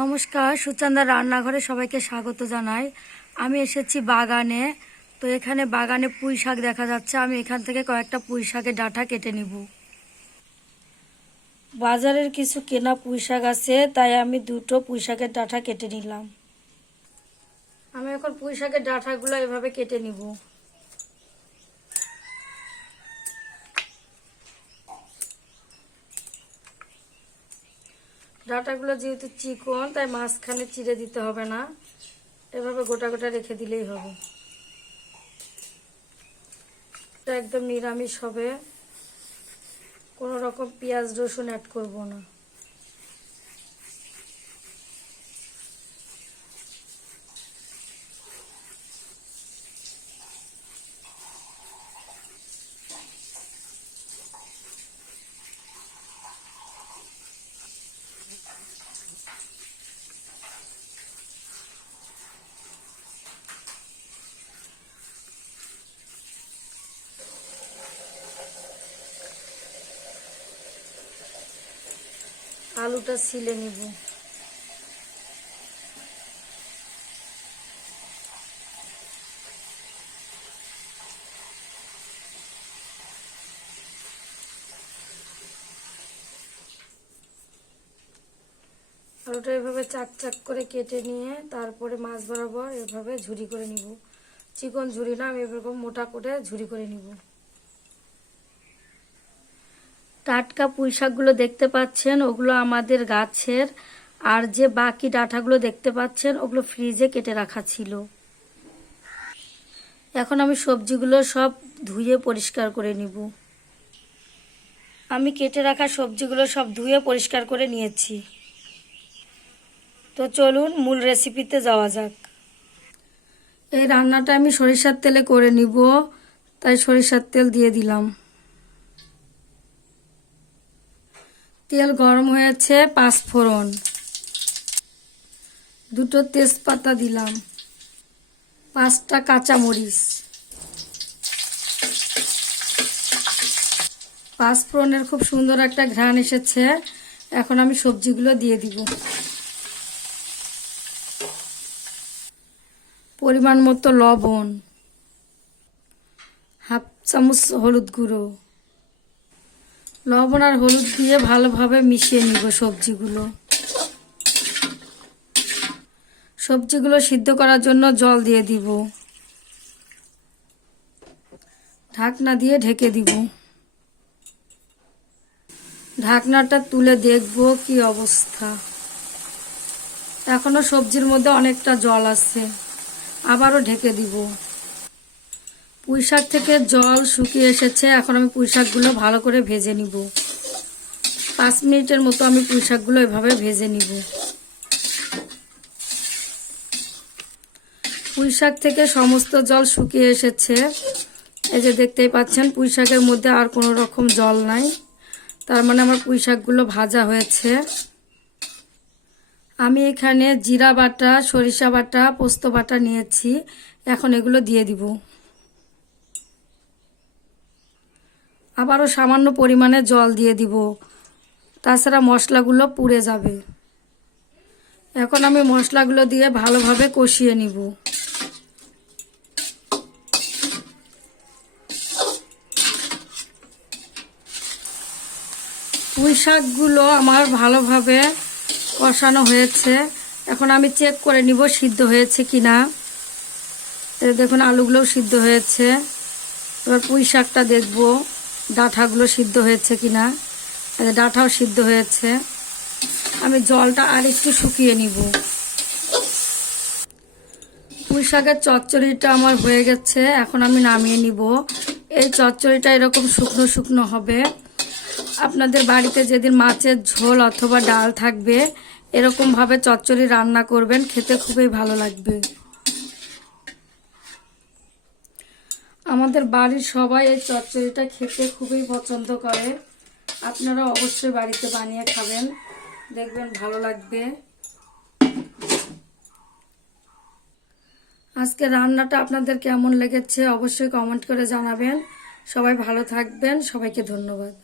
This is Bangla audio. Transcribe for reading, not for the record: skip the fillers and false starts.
নমস্কার, সুচন্দা রান্নাঘরে সবাইকে স্বাগত জানাই। আমি এসেছি বাগানে। তো এখানে বাগানে পুঁই শাক দেখা যাচ্ছে। আমি এখান থেকে কয়েকটা পুঁই শাকের ডাঁটা কেটে নিব। বাজারের কিছু কেনা পুঁই শাক আছে, তাই আমি দুটো পুঁই শাকের ডাঁটা কেটে নিলাম। আমি এখন পুঁই শাকের ডাঁটাগুলো এভাবে কেটে নিব। ডাঁটাগুলো যেহেতু চিকন, তাই মাঝখানে চিড়ে দিতে হবে না, এভাবে গোটা গোটা রেখে দিলেই হবে। এটা একদম নিরামিষ হবে, কোনো রকম পেঁয়াজ রসুন অ্যাড করব না। আলুটা ছিলে নিব। আলুটা এভাবে চাক চাক করে কেটে নিয়ে তারপরে মাছ বরাবর এভাবে ঝুরি করে নিব। চিকন ঝুরি না, আমি এরকম মোটা করে ঝুরি করে নিব। টাটকা পুঁই শাকগুলো দেখতে পাচ্ছেন, ওগুলো আমাদের গাছের। আর যে বাকি ডাঁটাগুলো দেখতে পাচ্ছেন, ওগুলো ফ্রিজে কেটে রাখা ছিল। এখন আমি সবজিগুলো সব ধুয়ে পরিষ্কার করে নিব। আমি কেটে রাখা সবজিগুলো সব ধুয়ে পরিষ্কার করে নিয়েছি। তো চলুন মূল রেসিপিতে যাওয়া যাক। এই রান্নাটা আমি সরিষার তেলে করে নিব, তাই সরিষার তেল দিয়ে দিলাম। তেল গরম হয়েছে, 5 ফোড়ন, 2টো তেজপাতা দিলাম, 5টা কাঁচামরিচ। 5 ফোড়নের খুব সুন্দর একটা ঘ্রাণ এসেছে। এখন আমি সবজিগুলো দিয়ে দিব। পরিমাণ মতো লবণ, হাফ চামচ হলুদ গুঁড়ো। লবণ আর হলুদ দিয়ে ভালোভাবে মিশিয়ে নিব সবজিগুলো। সবজিগুলো সিদ্ধ করার জন্য জল দিয়ে দিব। ঢাকনা দিয়ে ঢেকে দিব। ঢাকনাটা তুলে দেখব কি অবস্থা। এখনো সবজির মধ্যে অনেকটা জল আছে, আবারও ঢেকে দিব। পুঁই শাক থেকে জল শুকিয়ে এসেছে। এখন আমি পুঁই শাকগুলো ভালো করে ভেজে নিব। 5 মিনিটের মতো আমি পুঁই শাকগুলো এভাবে ভেজে নিব। পুঁই শাক থেকে সমস্ত জল শুকিয়ে এসেছে। এই যে দেখতেই পাচ্ছেন, পুঁই শাকের মধ্যে আর কোনো রকম জল নাই। তার মানে আমার পুঁই শাকগুলো ভাজা হয়েছে। আমি এখানে জিরা বাটা, সরিষা বাটা, পোস্ত বাটা নিয়েছি। এখন এগুলো দিয়ে দিব। আবারও সামান্য পরিমাণে জল দিয়ে দিব, তাছাড়া মশলাগুলো পুড়ে যাবে। এখন আমি মশলাগুলো দিয়ে ভালোভাবে কষিয়ে নিব। পুঁই শাকগুলো আমার ভালোভাবে কষানো হয়েছে। এখন আমি চেক করে নিব সিদ্ধ হয়েছে কিনা। দেখুন আলুগুলোও সিদ্ধ হয়েছে। এবার পুঁই শাকটা দেখব ডাঁটাগুলো সিদ্ধ হয়েছে কিনা। ডাঁটাও সিদ্ধ হয়েছে। আমি জলটা আর একটু শুকিয়ে নিব। পুঁই শাকের চচ্চড়িটা আমার হয়ে গেছে। এখন আমি নামিয়ে নিব। এই চচ্চড়িটা এরকম শুকনো শুকনো হবে। আপনাদের বাড়িতে যেদিন মাছের ঝোল অথবা ডাল থাকবে, এরকমভাবে চচ্চড়ি রান্না করবেন, খেতে খুবই ভালো লাগবে। আমাদের বাড়ির সবাই এই চচ্চড়িটা খেতে খুবই পছন্দ করে। আপনারা অবশ্যই বাড়িতে বানিয়ে খাবেন, দেখবেন ভালো লাগবে। আজকে রান্নাটা আপনাদের কেমন লেগেছে অবশ্যই কমেন্ট করে জানাবেন। সবাই ভালো থাকবেন, সবাইকে ধন্যবাদ।